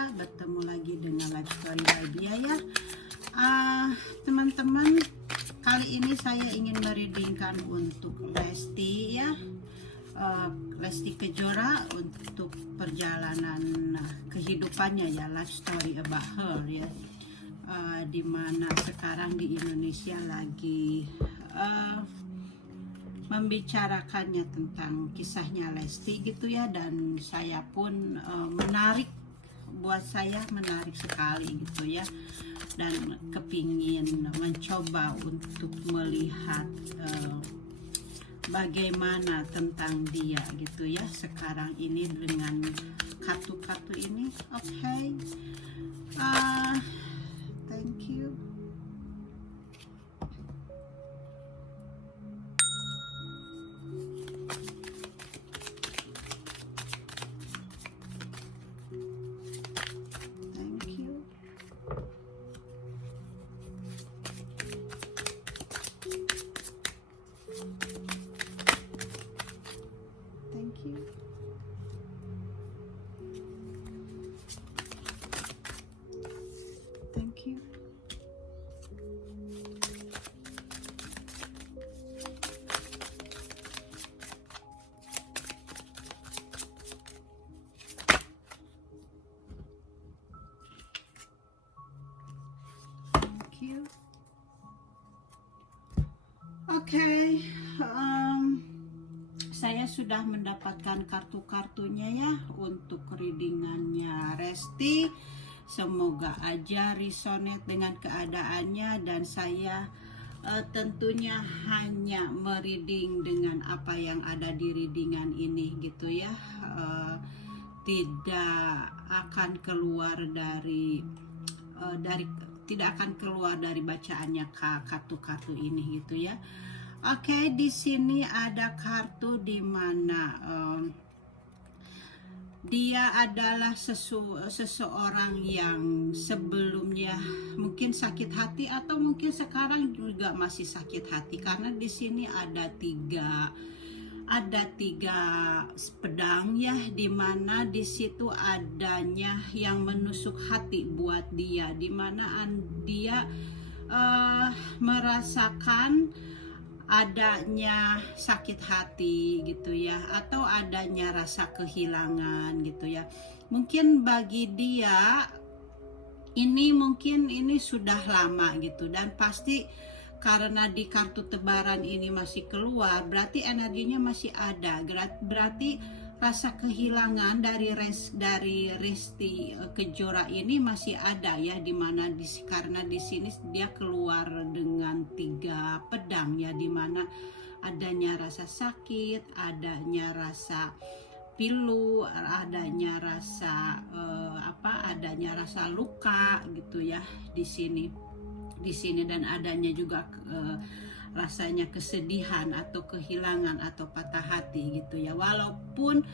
Bia. Bertemu lagi dengan Life Story by Bia ya. Teman-teman, kali ini saya ingin mereadingkan untuk Lesti ya, Lesti Kejora untuk perjalanan kehidupannya ya, life story about her ya, dimana sekarang di Indonesia lagi membicarakannya tentang kisahnya Lesti gitu ya, dan saya pun buat saya menarik sekali gitu ya, dan kepingin mencoba untuk melihat bagaimana tentang dia gitu ya sekarang ini dengan kartu-kartu ini. Oke. Thank you. Thank you. Thank you. Oke, saya sudah mendapatkan kartu-kartunya ya untuk readingannya Lesti. Semoga aja resonate dengan keadaannya, dan saya tentunya hanya mereading dengan apa yang ada di readingan ini gitu ya. Tidak akan keluar dari tidak akan keluar dari bacaannya kartu-kartu ini gitu ya. Oke, di sini ada kartu di mana dia adalah seseorang yang sebelumnya mungkin sakit hati, atau mungkin sekarang juga masih sakit hati, karena di sini ada tiga pedang ya, dimana di situ adanya yang menusuk hati buat dia, dimana dia merasakan adanya sakit hati gitu ya, atau adanya rasa kehilangan gitu ya. Mungkin bagi dia ini sudah lama gitu, dan pasti karena di kartu tebaran ini masih keluar, berarti energinya masih ada, berarti rasa kehilangan dari Lesti Kejora ini masih ada ya, dimana karena di sini dia keluar dengan 3 pedang ya, dimana adanya rasa sakit, adanya rasa pilu, adanya rasa adanya rasa luka gitu ya di sini, dan adanya juga rasanya kesedihan atau kehilangan atau patah hati gitu ya. Walaupun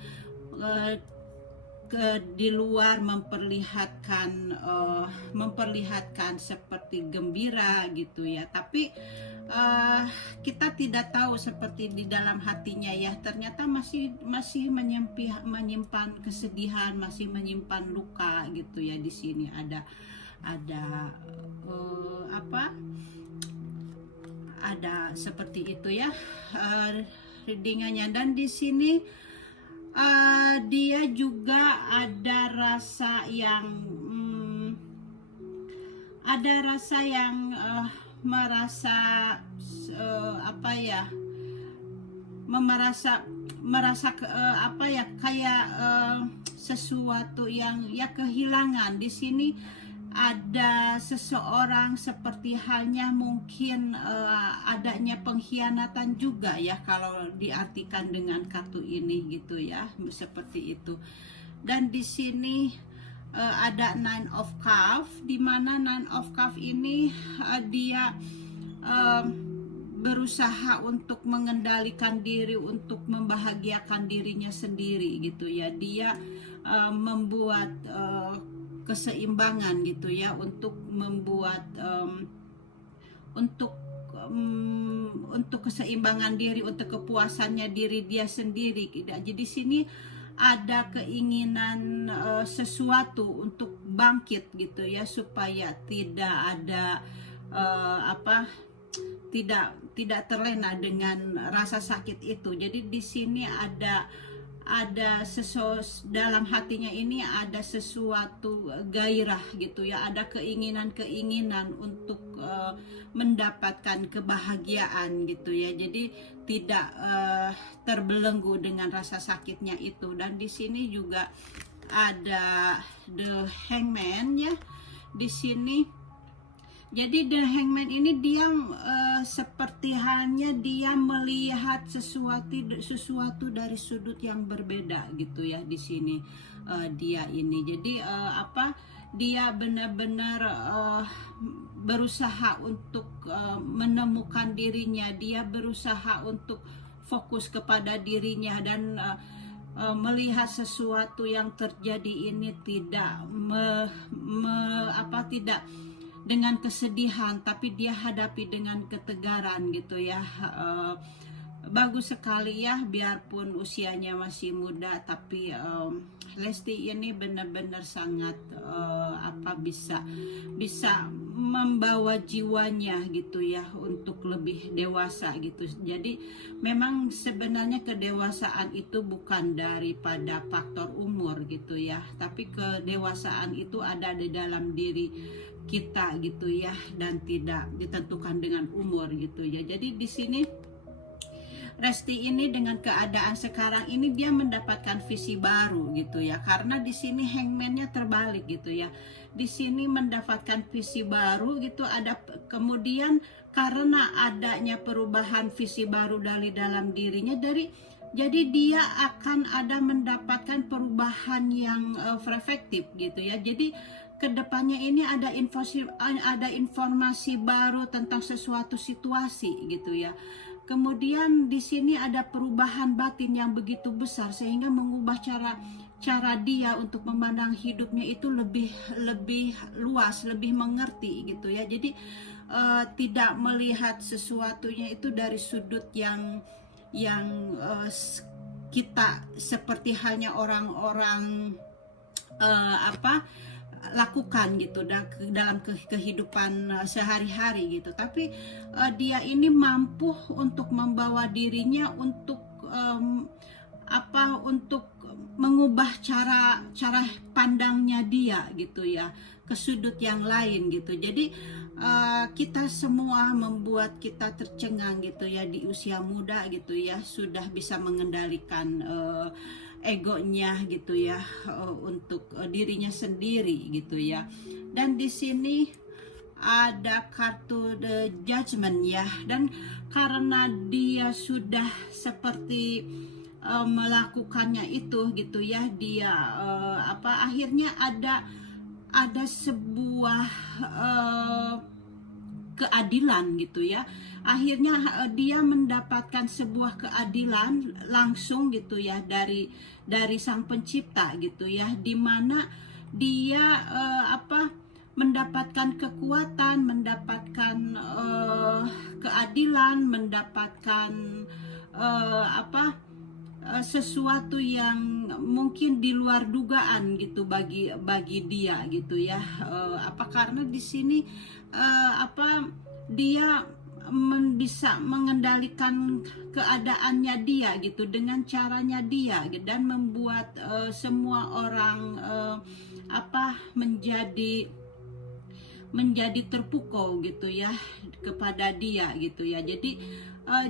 di luar memperlihatkan seperti gembira gitu ya, tapi kita tidak tahu seperti di dalam hatinya ya, ternyata masih menyimpan kesedihan, masih menyimpan luka gitu ya. Di sini ada seperti itu ya readingannya. Dan di sini dia juga ada rasa yang kayak sesuatu yang ya kehilangan. Di sini ada seseorang seperti halnya mungkin adanya pengkhianatan juga ya, kalau diartikan dengan kartu ini gitu ya, seperti itu. Dan di sini ada Nine of Cups, di mana Nine of Cups ini dia berusaha untuk mengendalikan diri, untuk membahagiakan dirinya sendiri gitu ya. Dia membuat keseimbangan gitu ya, untuk membuat untuk keseimbangan diri, untuk kepuasannya diri dia sendiri. Jadi sini ada keinginan sesuatu untuk bangkit gitu ya, supaya tidak ada apa tidak terlena dengan rasa sakit itu. Jadi di sini ada dalam hatinya ini ada sesuatu gairah gitu ya, ada keinginan untuk mendapatkan kebahagiaan gitu ya. Jadi tidak terbelenggu dengan rasa sakitnya itu. Dan di sini juga ada the hangman ya di sini. Jadi the hangman ini dia seperti halnya dia melihat sesuatu dari sudut yang berbeda gitu ya di sini. Dia ini jadi dia benar-benar berusaha untuk menemukan dirinya, dia berusaha untuk fokus kepada dirinya dan melihat sesuatu yang terjadi ini tidak tidak dengan kesedihan, tapi dia hadapi dengan ketegaran gitu ya. Bagus sekali ya, biarpun usianya masih muda, tapi Lesti ini benar-benar sangat bisa membawa jiwanya gitu ya untuk lebih dewasa gitu. Jadi memang sebenarnya kedewasaan itu bukan daripada faktor umur gitu ya, tapi kedewasaan itu ada di dalam diri kita gitu ya, dan tidak ditentukan dengan umur gitu ya. Jadi di sini Resti ini dengan keadaan sekarang ini dia mendapatkan visi baru gitu ya, karena di sini hangman-nya terbalik gitu ya. Di sini mendapatkan visi baru gitu, ada kemudian karena adanya perubahan visi baru dari dalam dirinya, jadi dia akan ada mendapatkan perubahan yang efektif gitu ya. Jadi kedepannya ini ada informasi baru tentang sesuatu situasi gitu ya. Kemudian di sini ada perubahan batin yang begitu besar sehingga mengubah cara dia untuk memandang hidupnya itu lebih luas, lebih mengerti gitu ya. Jadi tidak melihat sesuatunya itu dari sudut yang kita seperti halnya orang-orang lakukan gitu dalam kehidupan sehari-hari gitu. Tapi dia ini mampu untuk membawa dirinya untuk untuk mengubah cara pandangnya dia gitu ya ke sudut yang lain gitu. Jadi kita semua membuat kita tercengang gitu ya di usia muda gitu ya, sudah bisa mengendalikan egonya gitu ya, untuk dirinya sendiri gitu ya. Dan di sini ada kartu the judgment ya, dan karena dia sudah seperti melakukannya itu gitu ya, dia akhirnya ada sebuah keadilan gitu ya. Akhirnya dia mendapatkan sebuah keadilan langsung gitu ya dari Sang Pencipta gitu ya, dimana dia mendapatkan kekuatan, mendapatkan keadilan, mendapatkan sesuatu yang mungkin di luar dugaan gitu bagi dia gitu ya. Karena di sini dia bisa mengendalikan keadaannya dia gitu dengan caranya dia gitu, dan membuat semua orang menjadi terpukau gitu ya kepada dia gitu ya. Jadi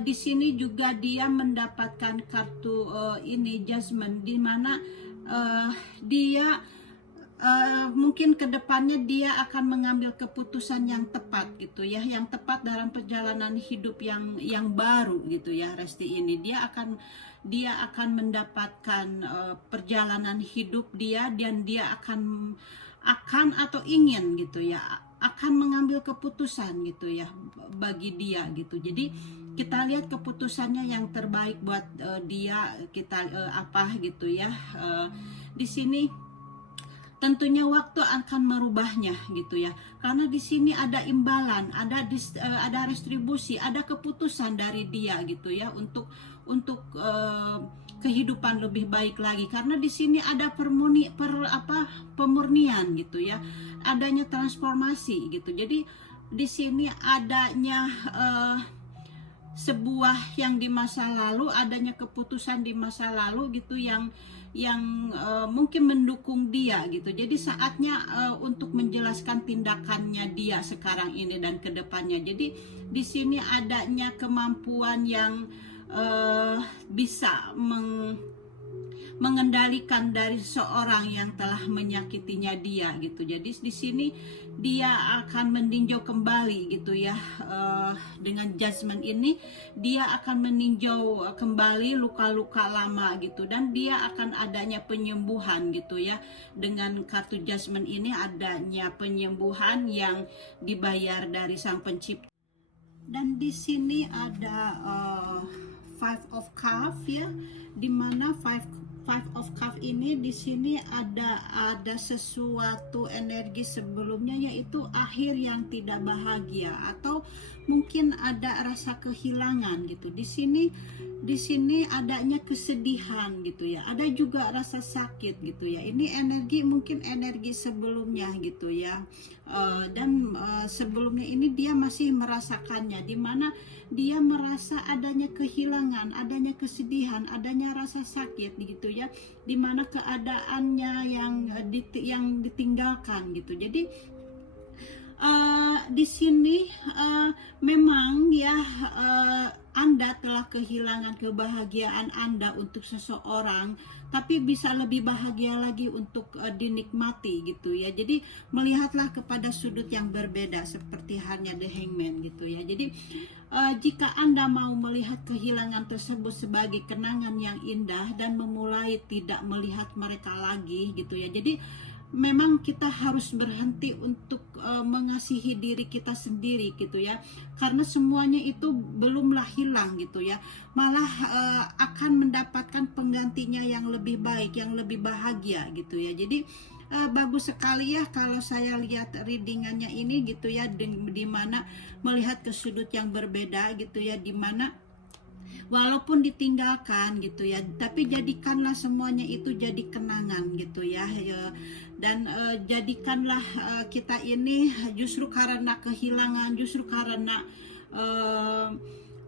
di sini juga dia mendapatkan kartu ini judgment, di mana dia mungkin kedepannya dia akan mengambil keputusan yang tepat gitu ya, yang tepat dalam perjalanan hidup yang baru gitu ya. Resti ini dia akan mendapatkan perjalanan hidup dia, dan dia akan atau ingin gitu ya, akan mengambil keputusan gitu ya bagi dia gitu. Jadi kita lihat keputusannya yang terbaik buat dia, kita gitu ya. Di sini tentunya waktu akan merubahnya gitu ya, karena di sini ada imbalan, ada restribusi, ada keputusan dari dia gitu ya untuk kehidupan lebih baik lagi, karena di sini ada pemurnian gitu ya, adanya transformasi gitu. Jadi di sini adanya sebuah yang di masa lalu, adanya keputusan di masa lalu gitu yang mungkin mendukung dia gitu. Jadi saatnya untuk menjelaskan tindakannya dia sekarang ini dan kedepannya. Jadi di sini adanya kemampuan yang bisa mengendalikan dari seorang yang telah menyakitinya dia gitu. Jadi di sini dia akan meninjau kembali gitu ya, dengan judgment ini dia akan meninjau kembali luka-luka lama gitu, dan dia akan adanya penyembuhan gitu ya. Dengan kartu judgment ini adanya penyembuhan yang dibayar dari Sang Pencipta. Dan di sini ada Five of Cups ya, dimana Five of Cups ini di sini ada sesuatu energi sebelumnya, yaitu akhir yang tidak bahagia, atau mungkin ada rasa kehilangan gitu. Di sini adanya kesedihan gitu ya, ada juga rasa sakit gitu ya. Ini energi, mungkin energi sebelumnya gitu ya. Dan sebelumnya ini dia masih merasakannya, dimana dia merasa adanya kehilangan, adanya kesedihan, adanya rasa sakit gitu ya, dimana keadaannya yang ditinggalkan gitu. Jadi di sini memang ya, Anda telah kehilangan kebahagiaan Anda untuk seseorang, tapi bisa lebih bahagia lagi untuk dinikmati gitu ya. Jadi melihatlah kepada sudut yang berbeda, seperti halnya The Hangman gitu ya. Jadi jika Anda mau melihat kehilangan tersebut sebagai kenangan yang indah dan memulai tidak melihat mereka lagi gitu ya. Jadi memang kita harus berhenti untuk mengasihi diri kita sendiri gitu ya, karena semuanya itu belumlah hilang gitu ya, malah akan mendapatkan penggantinya yang lebih baik, yang lebih bahagia gitu ya. Jadi bagus sekali ya kalau saya lihat readingannya ini gitu ya, dimana melihat ke sudut yang berbeda gitu ya, dimana walaupun ditinggalkan gitu ya, tapi jadikanlah semuanya itu jadi kenangan gitu ya, dan jadikanlah kita ini justru karena kehilangan, justru karena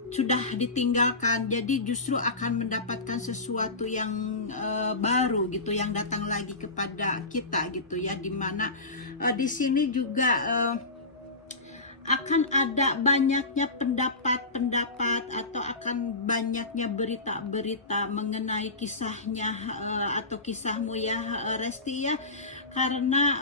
sudah ditinggalkan, jadi justru akan mendapatkan sesuatu yang baru gitu, yang datang lagi kepada kita gitu ya. Dimana di sini juga akan ada banyaknya pendapat-pendapat, atau akan banyaknya berita-berita mengenai kisahnya atau kisahmu ya, Resti ya, karena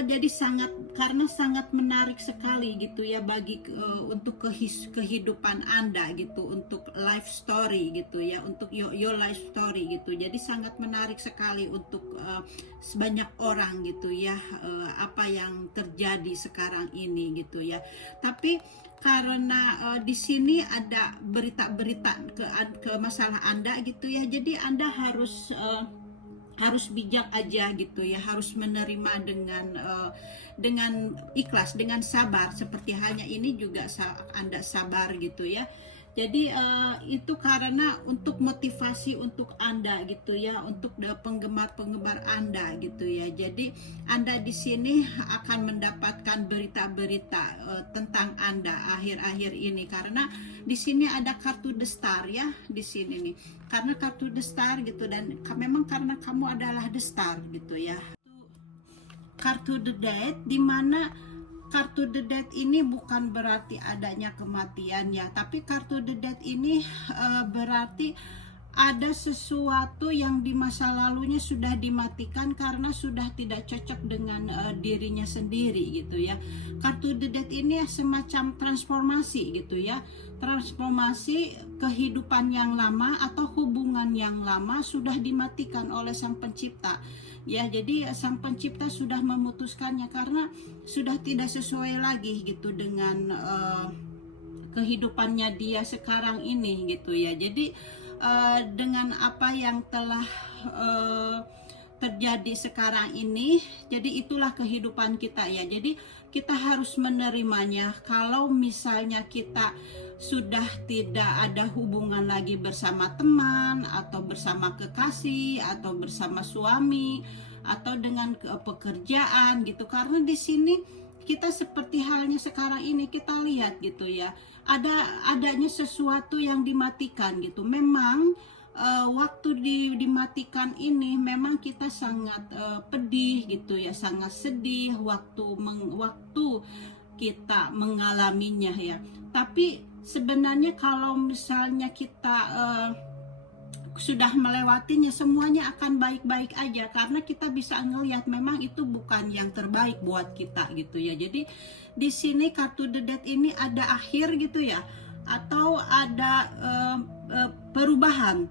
jadi sangat menarik sekali gitu ya bagi untuk kehidupan Anda gitu, untuk life story gitu ya, untuk your life story gitu. Jadi sangat menarik sekali untuk sebanyak orang gitu ya, apa yang terjadi sekarang ini gitu ya. Tapi karena di sini ada berita-berita ke masalah Anda gitu ya, jadi Anda harus bijak aja gitu ya, harus menerima dengan ikhlas, dengan sabar, seperti halnya ini juga Anda sabar gitu ya. Jadi itu karena untuk motivasi untuk Anda gitu ya, untuk penggemar-penggemar Anda gitu ya. Jadi Anda di sini akan mendapatkan berita-berita tentang Anda akhir-akhir ini, karena di sini ada kartu The Star ya di sini nih. Karena kartu The Star gitu, dan memang karena kamu adalah The Star gitu ya. Kartu The Death, dimana kartu The Death ini bukan berarti adanya kematian ya, tapi kartu The Death ini berarti ada sesuatu yang di masa lalunya sudah dimatikan karena sudah tidak cocok dengan dirinya sendiri gitu ya. Kartu The Death ini semacam transformasi gitu ya, transformasi kehidupan yang lama atau hubungan yang lama sudah dimatikan oleh Sang Pencipta. Ya, jadi Sang Pencipta sudah memutuskannya karena sudah tidak sesuai lagi gitu dengan kehidupannya dia sekarang ini gitu ya. Jadi dengan apa yang telah terjadi sekarang ini. Jadi itulah kehidupan kita ya. Jadi kita harus menerimanya. Kalau misalnya kita sudah tidak ada hubungan lagi bersama teman atau bersama kekasih atau bersama suami atau dengan pekerjaan gitu, karena di sini kita seperti halnya sekarang ini kita lihat gitu ya, adanya sesuatu yang dimatikan gitu. Memang waktu dimatikan ini memang kita sangat pedih gitu ya, sangat sedih waktu kita mengalaminya ya. Tapi sebenarnya kalau misalnya kita sudah melewatinya, semuanya akan baik-baik aja, karena kita bisa ngelihat memang itu bukan yang terbaik buat kita gitu ya. Jadi di sini kartu The Death ini ada akhir gitu ya, atau ada perubahan,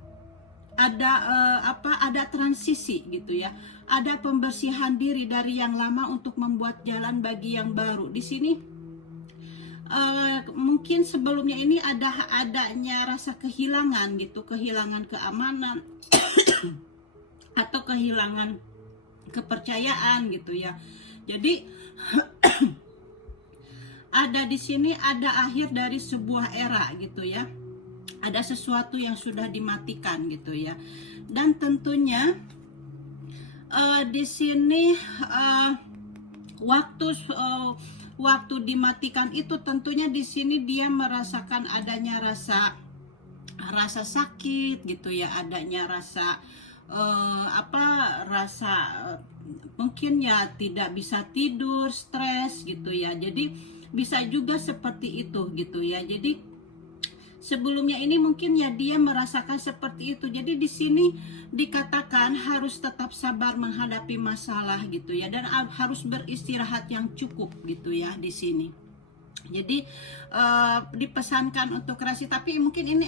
ada transisi gitu ya, ada pembersihan diri dari yang lama untuk membuat jalan bagi yang baru. Di sini mungkin sebelumnya ini adanya rasa kehilangan gitu, kehilangan keamanan atau kehilangan kepercayaan gitu ya. Jadi ada di sini ada akhir dari sebuah era gitu ya. Ada sesuatu yang sudah dimatikan gitu ya. Dan tentunya di sini waktu dimatikan itu tentunya di sini dia merasakan adanya rasa sakit gitu ya, adanya rasa mungkin ya tidak bisa tidur, stres gitu ya. Jadi bisa juga seperti itu gitu ya. Jadi sebelumnya ini mungkin ya dia merasakan seperti itu. Jadi di sini dikatakan harus tetap sabar menghadapi masalah gitu ya, dan harus beristirahat yang cukup gitu ya di sini. Jadi dipesankan untuk rasi, tapi mungkin ini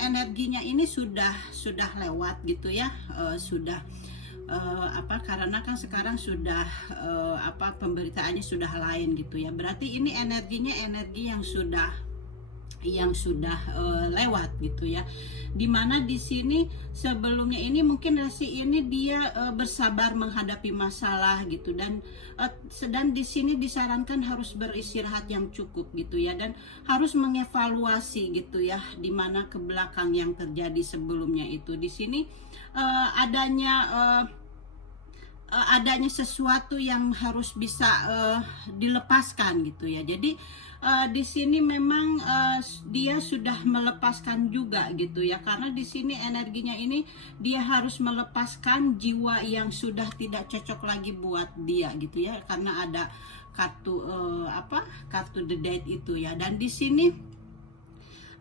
energinya ini sudah lewat gitu ya, karena kan sekarang sudah pemberitaannya sudah lain gitu ya. Berarti ini energinya energi yang sudah lewat gitu ya. Dimana di sini sebelumnya ini mungkin rasi ini dia bersabar menghadapi masalah gitu, dan di sini disarankan harus beristirahat yang cukup gitu ya, dan harus mengevaluasi gitu ya, dimana ke belakang yang terjadi sebelumnya itu. Di sini adanya sesuatu yang harus bisa dilepaskan gitu ya. Jadi di sini memang dia sudah melepaskan juga gitu ya, karena di sini energinya ini dia harus melepaskan jiwa yang sudah tidak cocok lagi buat dia gitu ya, karena ada kartu The Death itu ya. Dan di sini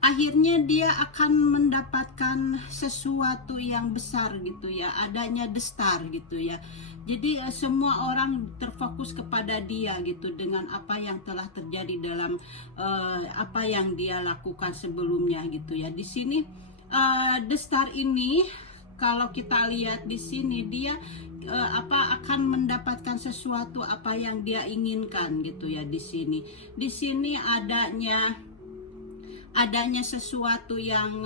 akhirnya dia akan mendapatkan sesuatu yang besar gitu ya, adanya The Star gitu ya. Jadi semua orang terfokus kepada dia gitu, dengan apa yang telah terjadi dalam apa yang dia lakukan sebelumnya gitu ya. Di sini The Star ini kalau kita lihat di sini dia akan mendapatkan sesuatu apa yang dia inginkan gitu ya. Di sini adanya sesuatu yang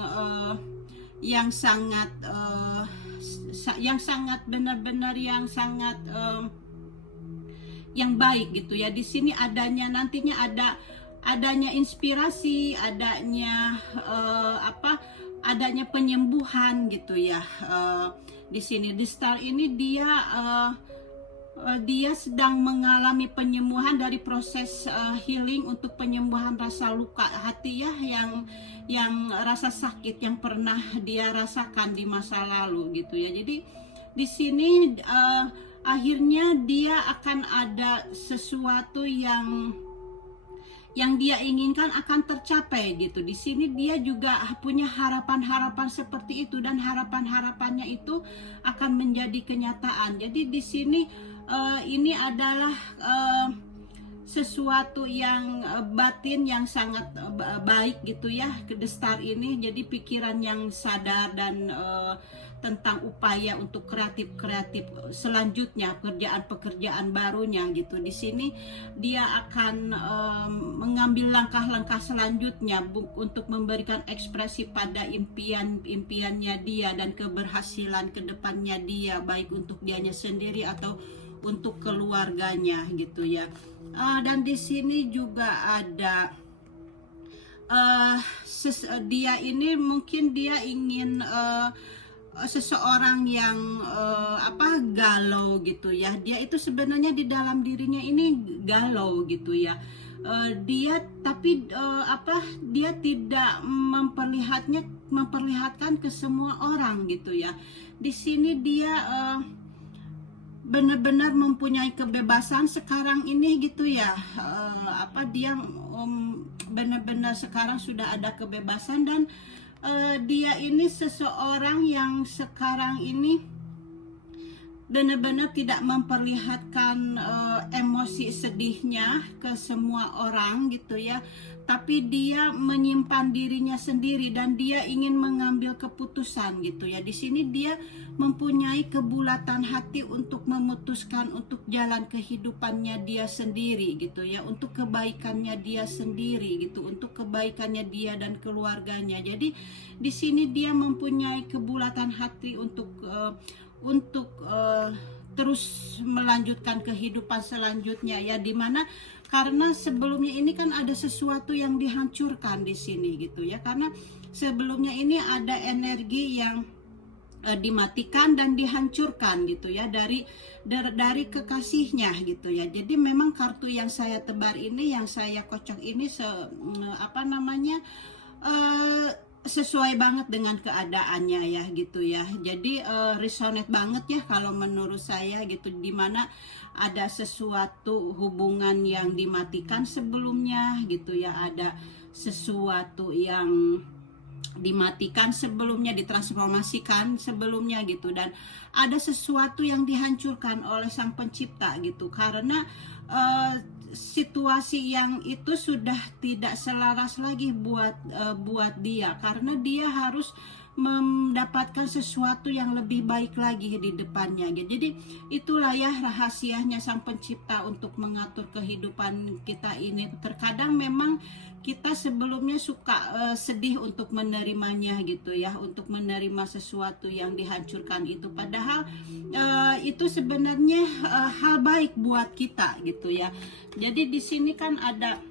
sangat benar-benar yang sangat yang baik gitu ya. Di sini nantinya adanya inspirasi, adanya penyembuhan gitu ya. Di sini di Star ini dia sedang mengalami penyembuhan dari proses healing untuk penyembuhan rasa luka hati ya, yang rasa sakit yang pernah dia rasakan di masa lalu gitu ya. Jadi di sini akhirnya dia akan ada sesuatu yang dia inginkan akan tercapai gitu. Di sini dia juga punya harapan-harapan seperti itu, dan harapan-harapannya itu akan menjadi kenyataan. Jadi di sini ini adalah sesuatu yang batin yang sangat baik gitu ya, ke The Star ini. Jadi pikiran yang sadar dan tentang upaya untuk kreatif selanjutnya, pekerjaan barunya gitu. Di sini dia akan mengambil langkah-langkah selanjutnya untuk memberikan ekspresi pada impiannya dia dan keberhasilan kedepannya dia, baik untuk dianya sendiri atau untuk keluarganya gitu ya. Dan di sini juga ada dia ini mungkin dia ingin seseorang yang galau gitu ya. Dia itu sebenarnya di dalam dirinya ini galau gitu ya. Dia tidak memperlihatkan ke semua orang gitu ya. Di sini dia benar-benar mempunyai kebebasan sekarang ini gitu ya. Dia benar-benar sekarang sudah ada kebebasan, dan dia ini seseorang yang sekarang ini benar-benar tidak memperlihatkan emosi sedihnya ke semua orang gitu ya, tapi dia menyimpan dirinya sendiri dan dia ingin mengambil keputusan gitu ya. Di sini dia mempunyai kebulatan hati untuk memutuskan untuk jalan kehidupannya dia sendiri gitu ya, untuk kebaikannya dia sendiri gitu, untuk kebaikannya dia dan keluarganya. Jadi di sini dia mempunyai kebulatan hati untuk terus melanjutkan kehidupan selanjutnya ya, dimana karena sebelumnya ini kan ada sesuatu yang dihancurkan di sini gitu ya, karena sebelumnya ini ada energi yang dimatikan dan dihancurkan gitu ya dari kekasihnya gitu ya. Jadi memang kartu yang saya tebar ini, yang saya kocok ini sesuai banget dengan keadaannya ya gitu ya. Jadi resonate banget ya kalau menurut saya gitu, dimana ada sesuatu hubungan yang dimatikan sebelumnya gitu ya, ada sesuatu yang dimatikan sebelumnya, ditransformasikan sebelumnya gitu, dan ada sesuatu yang dihancurkan oleh Sang Pencipta gitu, karena situasi yang itu sudah tidak selaras lagi buat dia, karena dia harus mendapatkan sesuatu yang lebih baik lagi di depannya gitu. Jadi itulah ya rahasianya Sang Pencipta untuk mengatur kehidupan kita ini. Terkadang memang kita sebelumnya suka sedih untuk menerimanya gitu ya, untuk menerima sesuatu yang dihancurkan itu, padahal itu sebenarnya hal baik buat kita gitu ya. Jadi di sini kan ada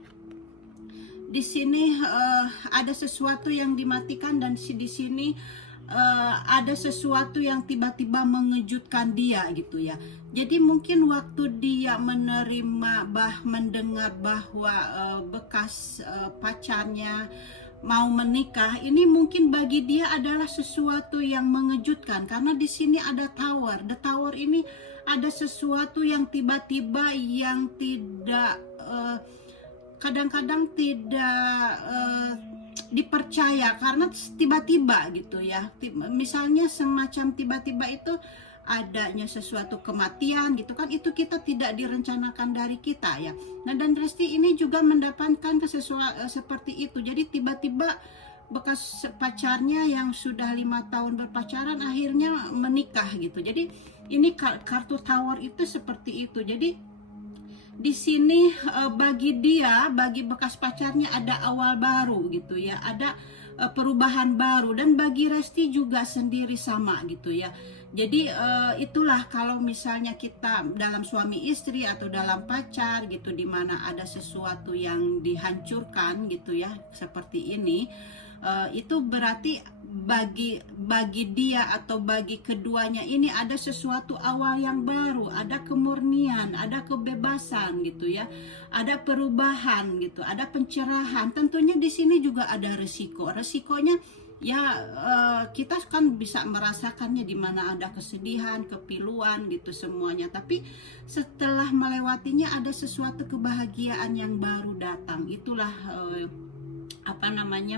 sesuatu yang dimatikan, dan di sini ada sesuatu yang tiba-tiba mengejutkan dia gitu ya. Jadi mungkin waktu dia mendengar bahwa bekas pacarnya mau menikah, ini mungkin bagi dia adalah sesuatu yang mengejutkan, karena di sini ada tower. The tower ini ada sesuatu yang tiba-tiba yang tidak kadang-kadang tidak dipercaya, karena tiba-tiba gitu ya. Misalnya semacam tiba-tiba itu adanya sesuatu kematian gitu kan, itu kita tidak direncanakan dari kita ya. Nah, dan Resti ini juga mendapatkan sesuatu seperti itu. Jadi tiba-tiba bekas pacarnya yang sudah 5 tahun berpacaran akhirnya menikah gitu. Jadi ini kartu tower itu seperti itu. Jadi di sini bagi bekas pacarnya ada awal baru gitu ya, ada perubahan baru, dan bagi Resti juga sendiri sama gitu ya. Jadi itulah kalau misalnya kita dalam suami istri atau dalam pacar gitu, dimana ada sesuatu yang dihancurkan gitu ya seperti ini, itu berarti bagi dia atau bagi keduanya ini ada sesuatu awal yang baru, ada kemurnian, ada kebebasan gitu ya, ada perubahan gitu, ada pencerahan. Tentunya di sini juga ada resikonya ya, kita kan bisa merasakannya di mana ada kesedihan, kepiluan gitu semuanya, tapi setelah melewatinya ada sesuatu kebahagiaan yang baru datang. Itulah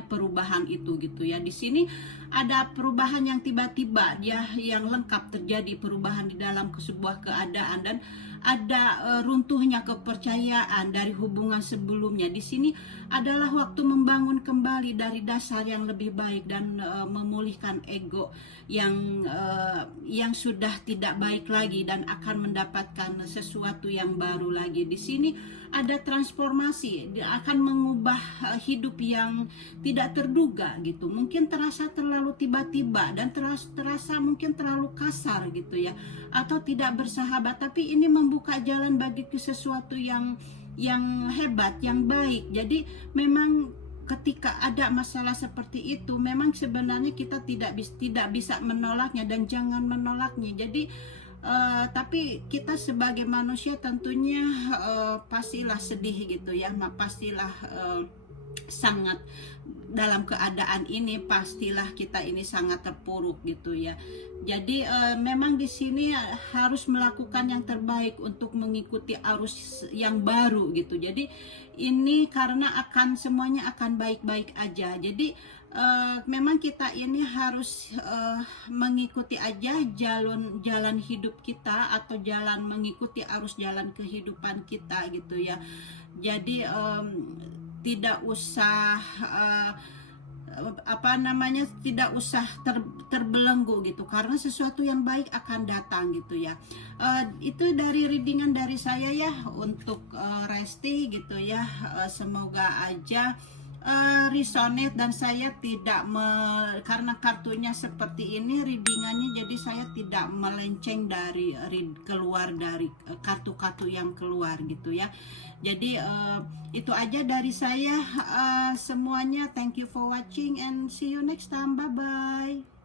perubahan itu gitu ya. Di sini ada perubahan yang tiba-tiba ya, yang lengkap terjadi, perubahan di dalam sebuah keadaan, dan ada runtuhnya kepercayaan dari hubungan sebelumnya. Di sini adalah waktu membangun kembali dari dasar yang lebih baik dan memulihkan ego yang sudah tidak baik lagi dan akan mendapatkan sesuatu yang baru lagi. Di sini ada transformasi, dia akan mengubah hidup yang tidak terduga gitu. Mungkin terasa terlalu tiba-tiba dan terasa mungkin terlalu kasar gitu ya, atau tidak bersahabat, tapi ini membuka jalan bagi sesuatu yang hebat, yang baik. Jadi memang ketika ada masalah seperti itu, memang sebenarnya kita tidak bisa menolaknya dan jangan menolaknya. Jadi tapi kita sebagai manusia tentunya pastilah sedih gitu ya, pastilah sangat dalam keadaan ini, pastilah kita ini sangat terpuruk gitu ya. Jadi memang di sini harus melakukan yang terbaik untuk mengikuti arus yang baru gitu. Jadi ini karena semuanya akan baik-baik aja. Jadi memang kita ini harus mengikuti aja jalan hidup kita, atau mengikuti arus jalan kehidupan kita gitu ya. Jadi tidak usah tidak usah terbelenggu gitu, karena sesuatu yang baik akan datang gitu ya. Itu dari readingan dari saya ya untuk Resti gitu ya. Semoga aja resonate, dan saya tidak karena kartunya seperti ini readingannya, jadi saya tidak melenceng dari keluar dari kartu-kartu yang keluar gitu ya. Jadi itu aja dari saya semuanya. Thank you for watching and see you next time. Bye bye.